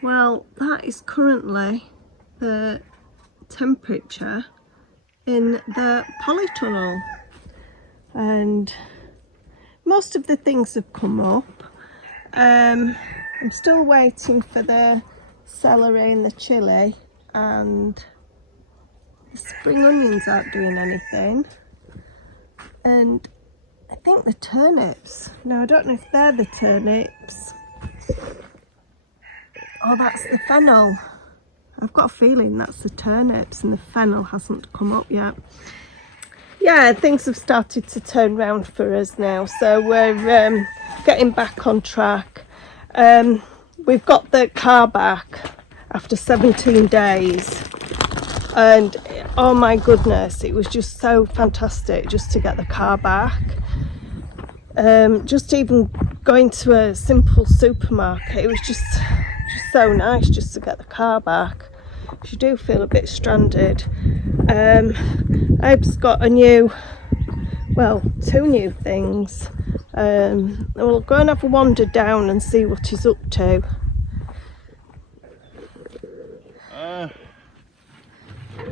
Well, that is currently the temperature in the polytunnel, and most of the things have come up. I'm still waiting for the celery and the chilli, and the spring onions aren't doing anything, and I think the turnips, no, I don't know if they're the turnips. Oh, that's the fennel. I've got a feeling that's the turnips and the fennel hasn't come up yet. Yeah, things have started to turn round for us now, so we're getting back on track. We've got the car back after 17 days, and oh my goodness, it was just so fantastic just to get the car back. Just even going to a simple supermarket, it was just so nice just to get the car back. You do feel a bit stranded. Abe's got a new, well, two new things. We'll go and have a wander down and see what he's up to.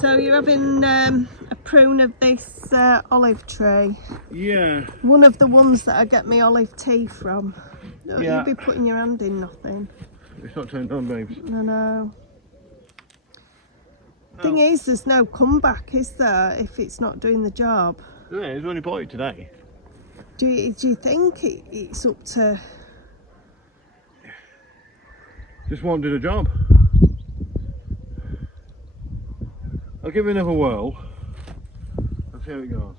So you're having a prune of this olive tree? Yeah. One of the ones that I get my olive tea from. Don't Yeah. you be putting your hand in nothing. It's not turned on, babes. I know. Thing is, there's no comeback, is there, if it's not doing the job? Yeah, it's only bought it today. Do you think it's up to... Just won't do the job. I'll give it another whirl and see how it goes.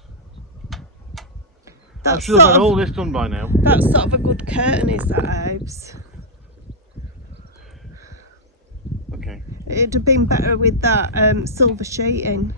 I should have had all this done by now. That's sort of a good curtain, is that, Abe's? Okay. It'd have been better with that silver sheeting.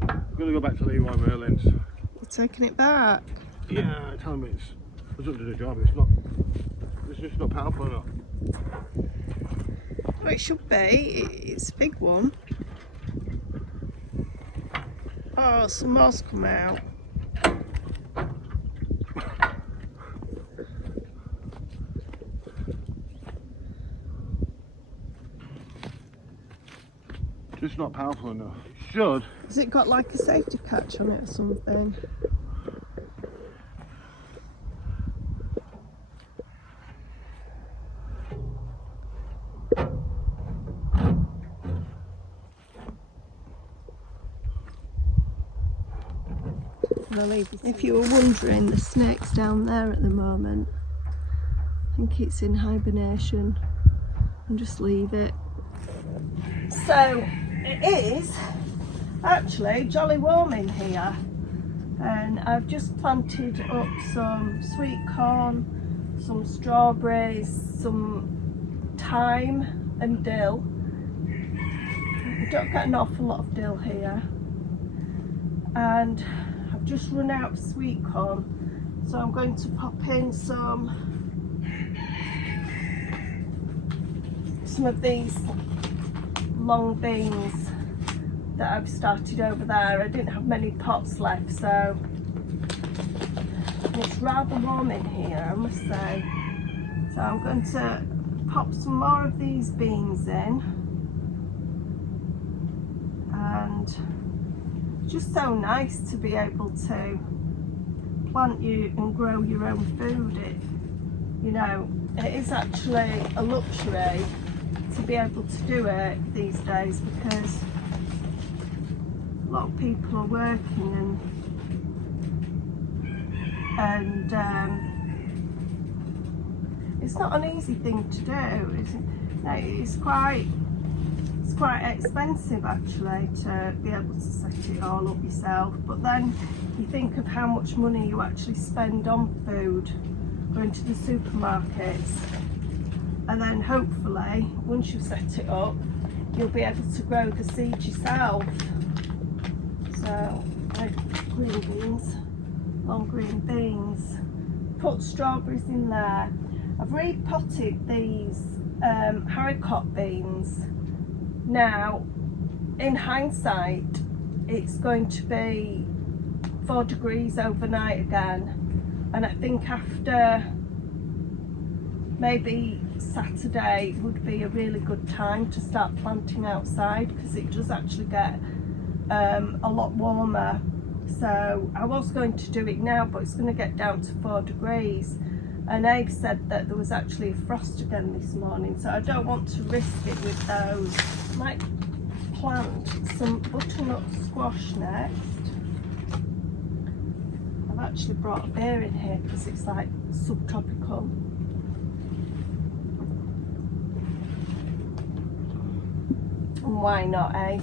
I'm going to go back to Leroy Merlin's. You're taking it back? Yeah, tell me it's up to the job. It's just not powerful enough. Well, it should be. It's a big one. Oh, some more's come out. Just not powerful enough. It should. Has it got like a safety catch on it or something? If you were wondering, the snake's down there at the moment. I think it's in hibernation. And just leave it. So it is actually jolly warm in here, and I've just planted up some sweet corn, some strawberries, some thyme and dill. We don't get an awful lot of dill here, and I've just run out of sweet corn, so I'm going to pop in some of these long beans that I've started over there. I didn't have many pots left, so it's rather warm in here, I must say. So I'm going to pop some more of these beans in, and it's just so nice to be able to plant you and grow your own food. It is actually a luxury to be able to do it these days, because a lot of people are working and it's not an easy thing to do. It's quite expensive actually to be able to set it all up yourself, but then you think of how much money you actually spend on food going to the supermarkets, and then hopefully once you've set it up you'll be able to grow the seeds yourself. So green beans, long green beans. Put strawberries in there. I've repotted these haricot beans. Now, in hindsight, it's going to be 4 degrees overnight again, and I think after maybe Saturday would be a really good time to start planting outside, because it does actually get a lot warmer. So I was going to do it now, but it's going to get down to 4 degrees, and Abe said that there was actually a frost again this morning, so I don't want to risk it with those. I might plant some butternut squash next. I've actually brought a beer in here because it's like subtropical. And why not, eh?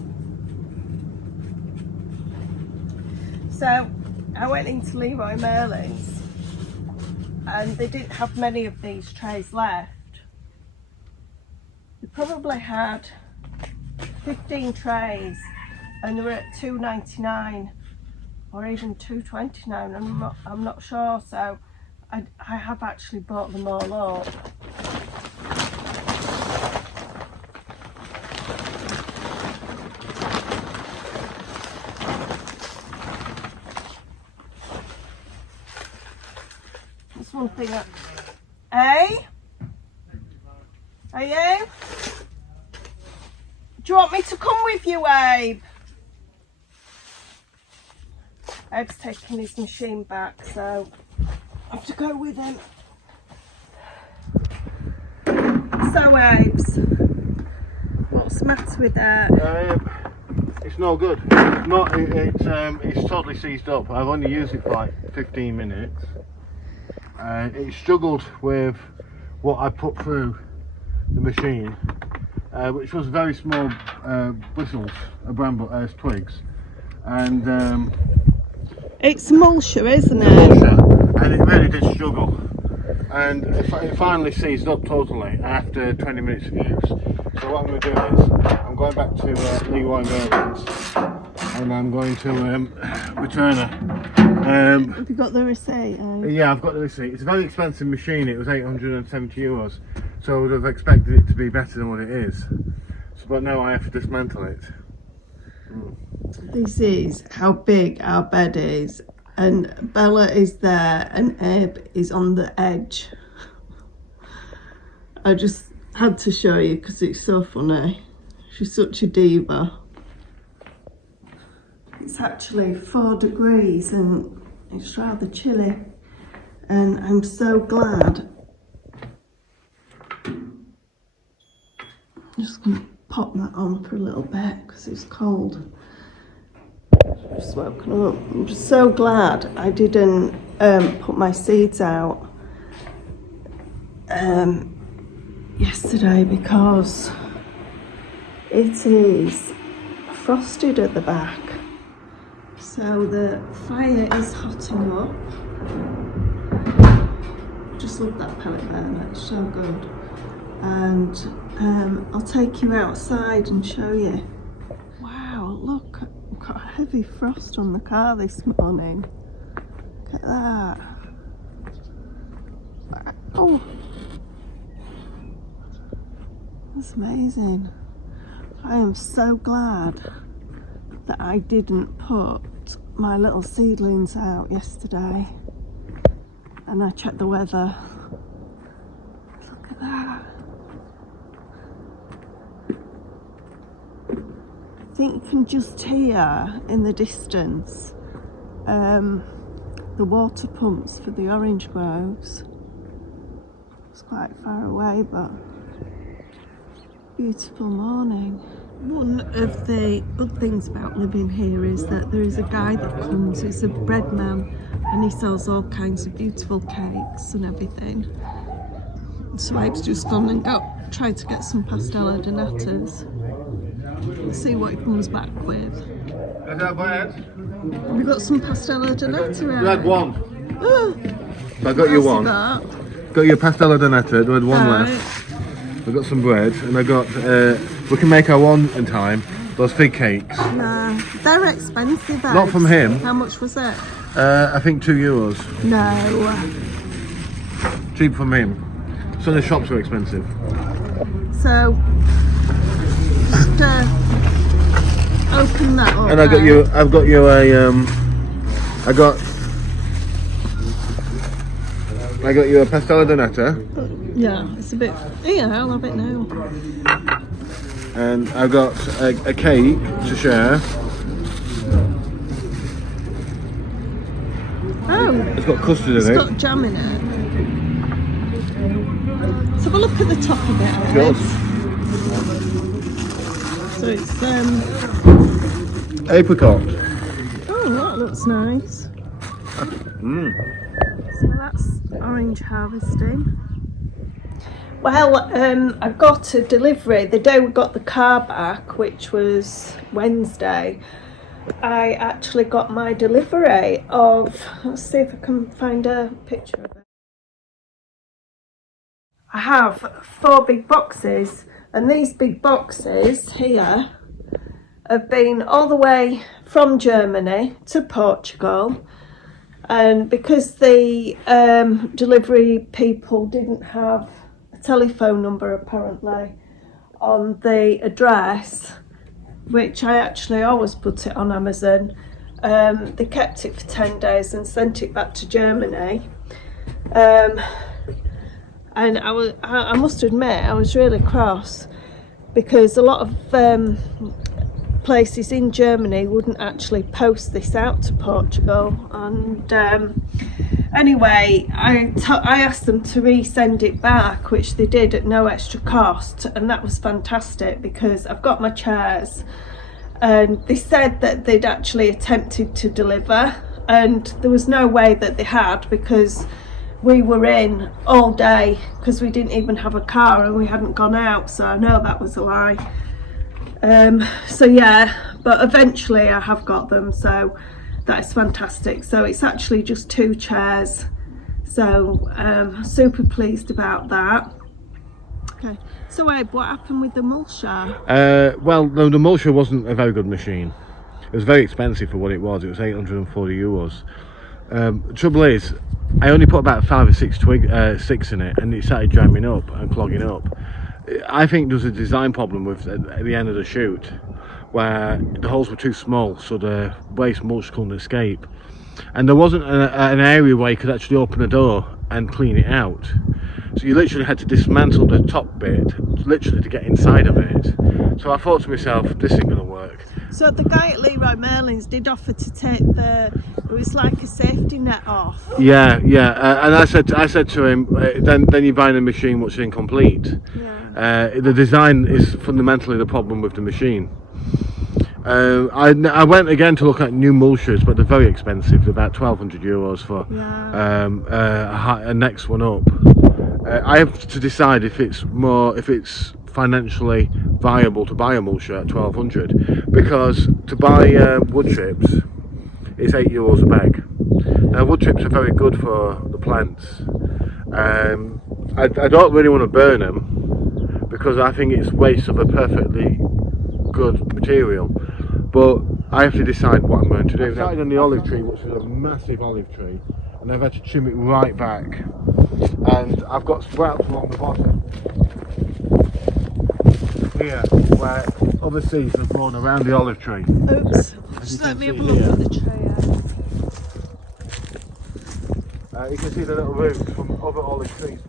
So I went into Leroy Merlin's and they didn't have many of these trays left. They probably had 15 trays and they were at $2.99 or even $2.29. I'm not sure, so I have actually bought them all up. That's one thing that, hey? Are you? Do you want me to come with you, Abe? Abe's taking his machine back, so I have to go with him. So, Abes, what's the matter with that? It's no good. It's totally seized up. I've only used it for like 15 minutes. It struggled with what I put through the machine, which was very small bristles, bramble twigs, and it's mulcher, isn't it? Mulcher, and it really did struggle, and it finally seized up totally after 20 minutes of use. So what I'm going to do is I'm going back to Leroy Merlin's and I'm going to return her. Have you got the receipt? Yeah, I've got the receipt. It's a very expensive machine. It was €870, so I would have expected it to be better than what it is. So, but now I have to dismantle it. This is how big our bed is, and Bella is there and Abe is on the edge. I just had to show you because it's so funny. She's such a diva. It's actually 4 degrees and it's rather chilly, and I'm so glad. I'm just going to pop that on for a little bit because it's cold. Just woken up. I'm just so glad I didn't put my seeds out yesterday, because it is frosted at the back. So the fire is hotting up. Just love that pellet burner, it's so good. And I'll take you outside and show you. Wow, look, I've got a heavy frost on the car this morning. Look at that. Oh, that's amazing. I am so glad that I didn't put my little seedlings out yesterday, and I checked the weather. Look at that. I think you can just hear in the distance the water pumps for the orange groves. It's quite far away, but beautiful morning. One of the good things about living here is that there is a guy that comes, he's a bread man, and he sells all kinds of beautiful cakes and everything. So I've just gone and tried to get some pastel de natas. Let's see what he comes back with. Is that bread? Have you got some pastel de nata out? You had one. So I got you one. Got your pastel de nata, there was one left. I got some bread, and I got, we can make our one in time, those fig cakes. Nah, they're expensive. Not from him. How much was it? I think €2. No. Cheap from him. So the shops were expensive. So just open that up. And I've got you a pastella di nata. Yeah, it's a bit. Yeah, I'll have it now. And I've got a cake to share. Oh, It's got custard in it's it. got jam in it. Let's have a look at the top of it. Yours. So it's Apricot. oh, that looks nice. So that's orange harvesting. Well, I got a delivery the day we got the car back, which was Wednesday. I actually got my delivery of, let's see if I can find a picture of it. I have 4 big boxes, and these big boxes here have been all the way from Germany to Portugal. And because the delivery people didn't have a telephone number apparently on the address, which I actually always put it on Amazon, they kept it for 10 days and sent it back to Germany. And I must admit, I was really cross because a lot of places in Germany wouldn't actually post this out to Portugal. And anyway, I asked them to resend it back, which they did at no extra cost, and that was fantastic because I've got my chairs, and they said that they'd actually attempted to deliver, and there was no way that they had because we were in all day because we didn't even have a car and we hadn't gone out, so I know that was a lie. So yeah, but eventually I have got them, so that is fantastic. So it's actually just 2 chairs, so super pleased about that. Okay, so Abe, what happened with the mulcher? Well, no, the mulcher wasn't a very good machine. It was very expensive for what it was. It was €840. The trouble is, I only put about 5 or 6 sticks in it, and it started jamming up and clogging up. I think there was a design problem with at the end of the chute, where the holes were too small, so the waste mulch couldn't escape, and there wasn't an area where you could actually open a door and clean it out. So you literally had to dismantle the top bit, literally to get inside of it. So I thought to myself, this isn't going to work. So the guy at Leroy Merlin's did offer to take it was like a safety net off. Yeah, and I said to him, then you're buying a machine which is incomplete. Yeah. The design is fundamentally the problem with the machine. I went again to look at new mulchers, but they're very expensive. They're about €1,200 for a next one up. I have to decide if it's financially viable to buy a mulcher at €1,200, because to buy wood chips is €8 a bag. Now wood chips are very good for the plants. I don't really want to burn them because I think it's waste of a perfectly good material, but I have to decide what I'm going to do. I started on the olive tree, which is a massive olive tree, and I've had to trim it right back, and I've got sprouts along the bottom here where other seeds have grown around the olive tree. Oops, just let me have a look at the tray. You can see the little roots from other olive trees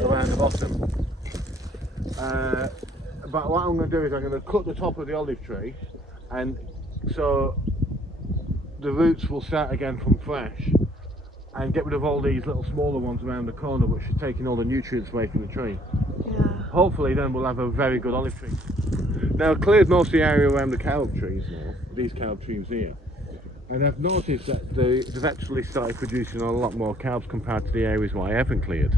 around the bottom. But what I'm going to do is I'm going to cut the top of the olive tree, and so the roots will start again from fresh, and get rid of all these little smaller ones around the corner which are taking all the nutrients away from the tree. Yeah. Hopefully then we'll have a very good olive tree. Now I've cleared most of the area around the carob trees now, these carob trees here, and I've noticed that they've actually started producing a lot more carbs compared to the areas where I haven't cleared.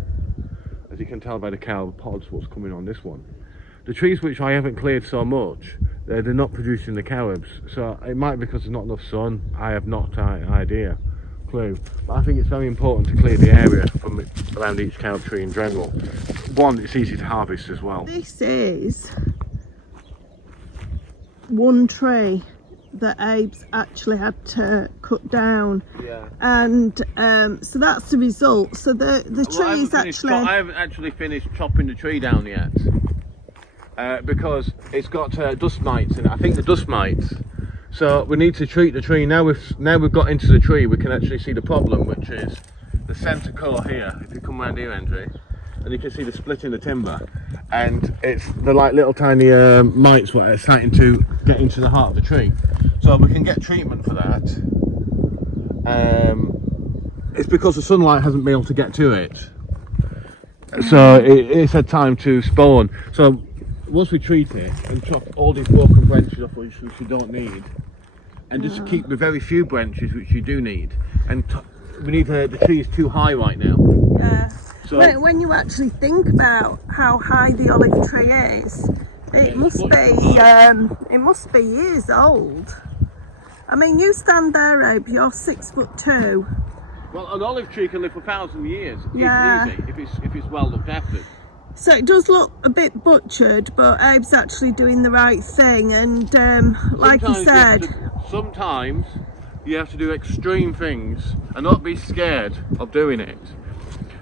As you can tell by the carob pods what's coming on this one. The trees which I haven't cleared so much, they're not producing the carobs, so it might be because there's not enough sun. I have not an clue, but I think it's very important to clear the area from around each carob tree in general. One, it's easy to harvest as well. This is one tree that Abe's actually had to cut down. Yeah. And so that's the result. So the tree is actually... I haven't actually finished chopping the tree down yet. Because it's got dust mites in it. I think the dust mites. So we need to treat the tree. Now we've got into the tree, we can actually see the problem, which is the centre core here. If you come around here, Andrew, and you can see the split in the timber, and it's the like little tiny mites what are starting to get into the heart of the tree. So we can get treatment for that. It's because the sunlight hasn't been able to get to it. So it's had time to spawn. So once we treat it and chop all these broken branches off which you don't need, and just keep the very few branches which you do need, and we need the tree is too high right now. Yeah. So when you actually think about how high the olive tree is, it must be years old. I mean, you stand there, Abe, you're 6'2". Well, an olive tree can live for 1,000 years. Yeah. Easy if it's well looked after. So it does look a bit butchered, but Abe's actually doing the right thing. And like he said, sometimes you have to do extreme things and not be scared of doing it.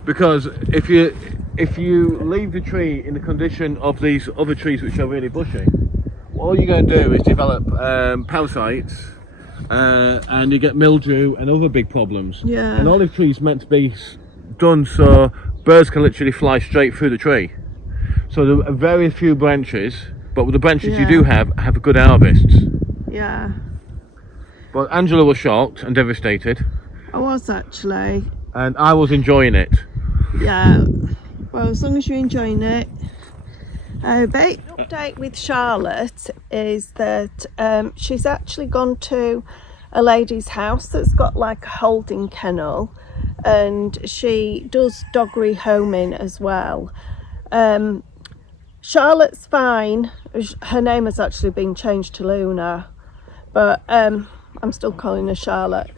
Because if you leave the tree in the condition of these other trees which are really bushy, all you're going to do is develop parasites, and you get mildew and other big problems. Yeah. An olive tree is meant to be done so birds can literally fly straight through the tree. So there are very few branches, but with the branches you do have a good harvest. Yeah. But Angela was shocked and devastated. I was actually. And I was enjoying it. Yeah. Well, as long as you're enjoying it. The update with Charlotte is that she's actually gone to a lady's house that's got like a holding kennel, and she does dog rehoming as well. Charlotte's fine. Her name has actually been changed to Luna, but I'm still calling her Charlotte.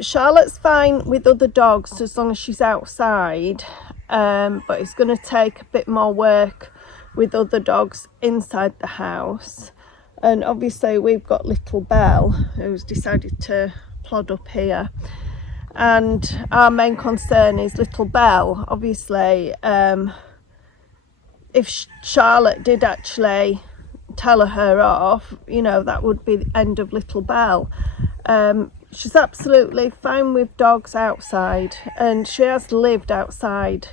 Charlotte's fine with other dogs as long as she's outside, but it's going to take a bit more work with other dogs inside the house. And obviously we've got little Belle, who's decided to plod up here, and our main concern is little Belle. Obviously if Charlotte did actually tell her off, you know, that would be the end of little Belle. She's absolutely fine with dogs outside, and she has lived outside,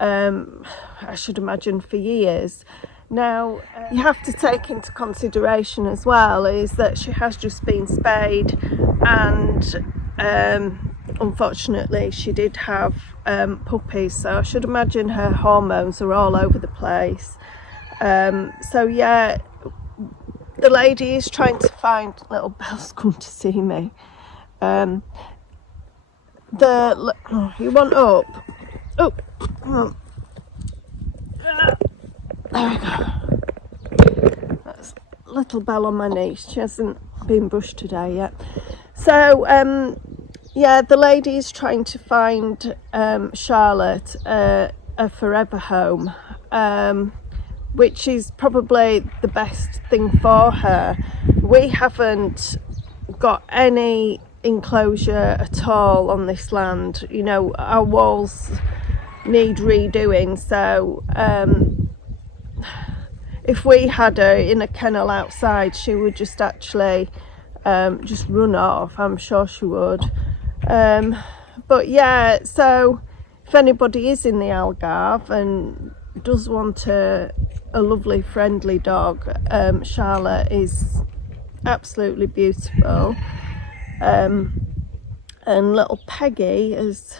I should imagine, for years. Now, you have to take into consideration as well is that she has just been spayed, and unfortunately she did have puppies, so I should imagine her hormones are all over the place. So yeah, the lady is trying to find little Belle's come to see me. You want up? Oh, there we go. That's little Belle on my knee. She hasn't been brushed today yet. So yeah, the lady is trying to find Charlotte a forever home, which is probably the best thing for her. We haven't got any enclosure at all on this land. You know, our walls need redoing, so if we had her in a kennel outside, she would just actually just run off. I'm sure she would. But yeah, so if anybody is in the Algarve and does want a lovely friendly dog, Charlotte is absolutely beautiful. And little Peggy is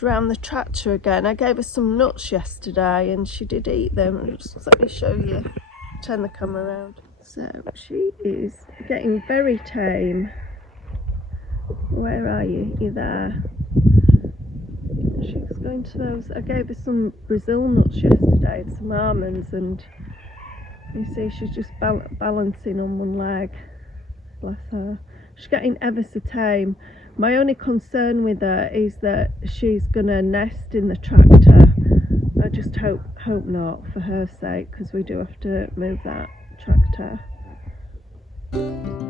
round the tractor again. I gave her some nuts yesterday and she did eat them. Just let me show you, turn the camera around. So she is getting very tame. Where are you? You're there. She's going to those. I gave her some Brazil nuts yesterday, some almonds, and you see she's just balancing on one leg. Bless her. She's getting ever so tame. My only concern with her is that she's gonna nest in the tractor. I just hope not, for her sake, because we do have to move that tractor. it.